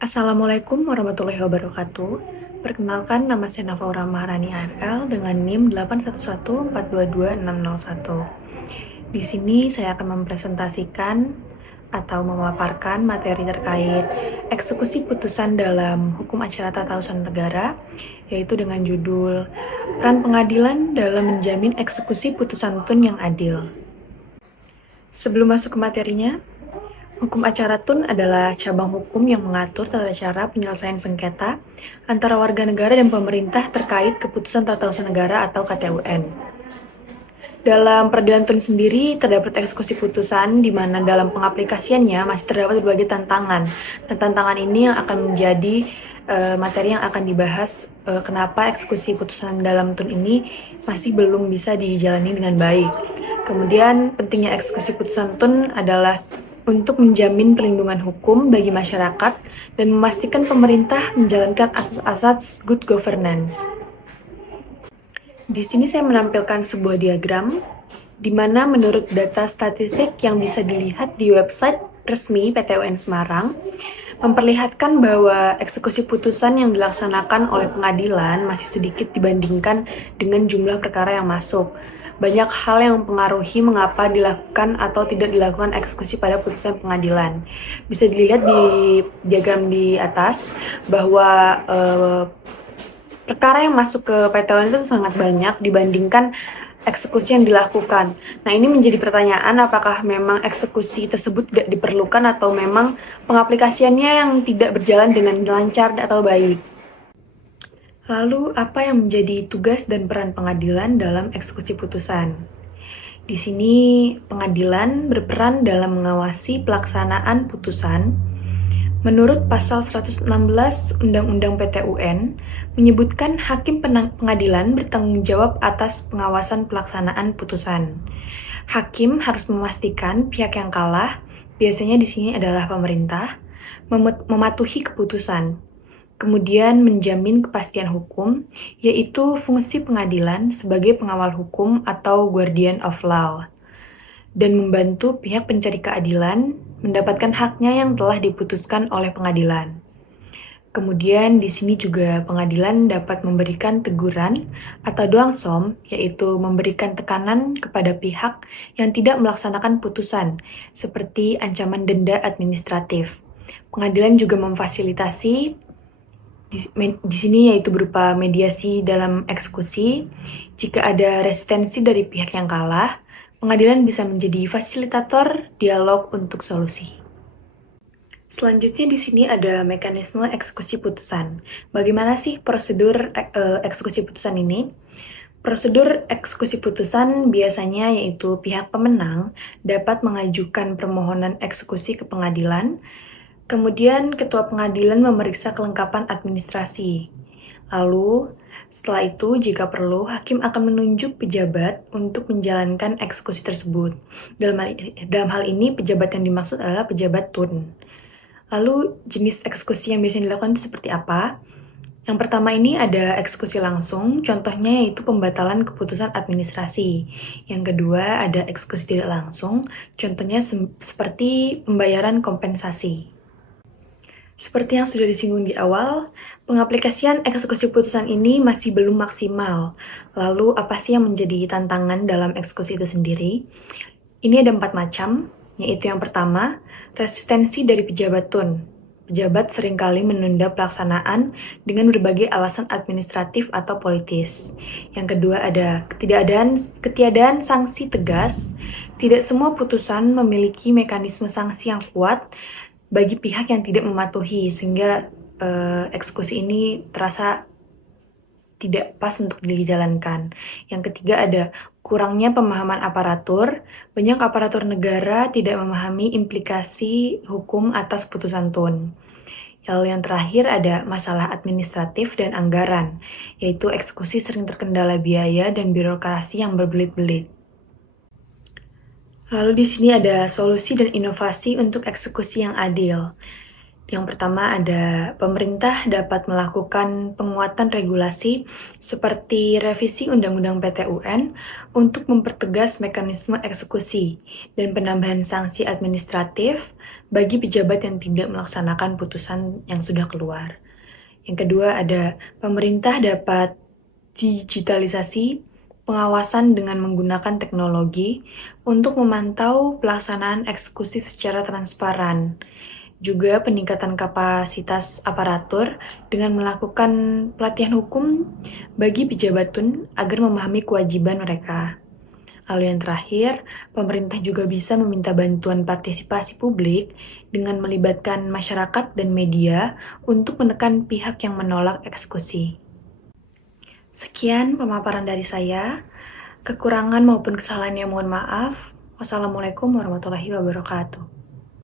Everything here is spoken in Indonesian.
Assalamualaikum warahmatullahi wabarakatuh. Perkenalkan, nama saya Nafaura Maharani ARL dengan NIM 811422601. Di sini saya akan mempresentasikan atau memaparkan materi terkait eksekusi putusan dalam hukum acara tata usaha negara, yaitu dengan judul Peran Pengadilan dalam Menjamin Eksekusi Putusan Tun yang Adil. Sebelum masuk ke materinya, hukum acara Tun adalah cabang hukum yang mengatur tata cara penyelesaian sengketa antara warga negara dan pemerintah terkait keputusan tata usaha negara atau KTUN. Dalam peradilan Tun sendiri terdapat eksekusi putusan di mana dalam pengaplikasiannya masih terdapat berbagai tantangan. Dan tantangan ini yang akan menjadi materi yang akan dibahas kenapa eksekusi putusan dalam Tun ini masih belum bisa dijalani dengan baik. Kemudian pentingnya eksekusi putusan Tun adalah untuk menjamin perlindungan hukum bagi masyarakat dan memastikan pemerintah menjalankan asas-asas good governance. Di sini saya menampilkan sebuah diagram di mana menurut data statistik yang bisa dilihat di website resmi PTUN Semarang memperlihatkan bahwa eksekusi putusan yang dilaksanakan oleh pengadilan masih sedikit dibandingkan dengan jumlah perkara yang masuk. Banyak hal yang mempengaruhi mengapa dilakukan atau tidak dilakukan eksekusi pada putusan pengadilan. Bisa dilihat di diagram di atas bahwa perkara yang masuk ke PTUN itu sangat banyak dibandingkan eksekusi yang dilakukan. Nah, ini menjadi pertanyaan apakah memang eksekusi tersebut tidak diperlukan atau memang pengaplikasiannya yang tidak berjalan dengan lancar atau baik. Lalu, apa yang menjadi tugas dan peran pengadilan dalam eksekusi putusan? Di sini, pengadilan berperan dalam mengawasi pelaksanaan putusan. Menurut pasal 116 Undang-Undang PTUN, menyebutkan hakim pengadilan bertanggung jawab atas pengawasan pelaksanaan putusan. Hakim harus memastikan pihak yang kalah, biasanya di sini adalah pemerintah, mematuhi keputusan. Kemudian menjamin kepastian hukum, yaitu fungsi pengadilan sebagai pengawal hukum atau guardian of law, dan membantu pihak pencari keadilan mendapatkan haknya yang telah diputuskan oleh pengadilan. Kemudian di sini juga pengadilan dapat memberikan teguran atau doangsom, yaitu memberikan tekanan kepada pihak yang tidak melaksanakan putusan, seperti ancaman denda administratif. Pengadilan juga memfasilitasi di sini yaitu berupa mediasi dalam eksekusi. Jika ada resistensi dari pihak yang kalah, pengadilan bisa menjadi fasilitator dialog untuk solusi. Selanjutnya di sini ada mekanisme eksekusi putusan. Bagaimana sih prosedur eksekusi putusan ini? Prosedur eksekusi putusan biasanya yaitu pihak pemenang dapat mengajukan permohonan eksekusi ke pengadilan. Kemudian ketua pengadilan memeriksa kelengkapan administrasi. Lalu, setelah itu jika perlu, hakim akan menunjuk pejabat untuk menjalankan eksekusi tersebut. Dalam hal ini, pejabat yang dimaksud adalah pejabat Tun. Lalu, jenis eksekusi yang biasanya dilakukan itu seperti apa? Yang pertama ini ada eksekusi langsung, contohnya yaitu pembatalan keputusan administrasi. Yang kedua ada eksekusi tidak langsung, contohnya seperti pembayaran kompensasi. Seperti yang sudah disinggung di awal, pengaplikasian eksekusi putusan ini masih belum maksimal. Lalu, apa sih yang menjadi tantangan dalam eksekusi itu sendiri? Ini ada 4 macam, yaitu yang pertama, resistensi dari pejabat Tun. Pejabat seringkali menunda pelaksanaan dengan berbagai alasan administratif atau politis. Yang kedua ada ketiadaan sanksi tegas. Tidak semua putusan memiliki mekanisme sanksi yang kuat bagi pihak yang tidak mematuhi, sehingga eksekusi ini terasa tidak pas untuk dijalankan. Yang ketiga ada kurangnya pemahaman aparatur. Banyak aparatur negara tidak memahami implikasi hukum atas putusan Tun. Lalu yang terakhir ada masalah administratif dan anggaran, yaitu eksekusi sering terkendala biaya dan birokrasi yang berbelit-belit. Lalu di sini ada solusi dan inovasi untuk eksekusi yang adil. Yang pertama ada pemerintah dapat melakukan penguatan regulasi seperti revisi Undang-Undang PTUN untuk mempertegas mekanisme eksekusi dan penambahan sanksi administratif bagi pejabat yang tidak melaksanakan putusan yang sudah keluar. Yang kedua ada pemerintah dapat digitalisasi pengawasan dengan menggunakan teknologi untuk memantau pelaksanaan eksekusi secara transparan. Juga peningkatan kapasitas aparatur dengan melakukan pelatihan hukum bagi pejabat tun agar memahami kewajiban mereka. Lalu yang terakhir, pemerintah juga bisa meminta bantuan partisipasi publik dengan melibatkan masyarakat dan media untuk menekan pihak yang menolak eksekusi. Sekian pemaparan dari saya. Kekurangan maupun kesalahannya mohon maaf. Wassalamualaikum warahmatullahi wabarakatuh.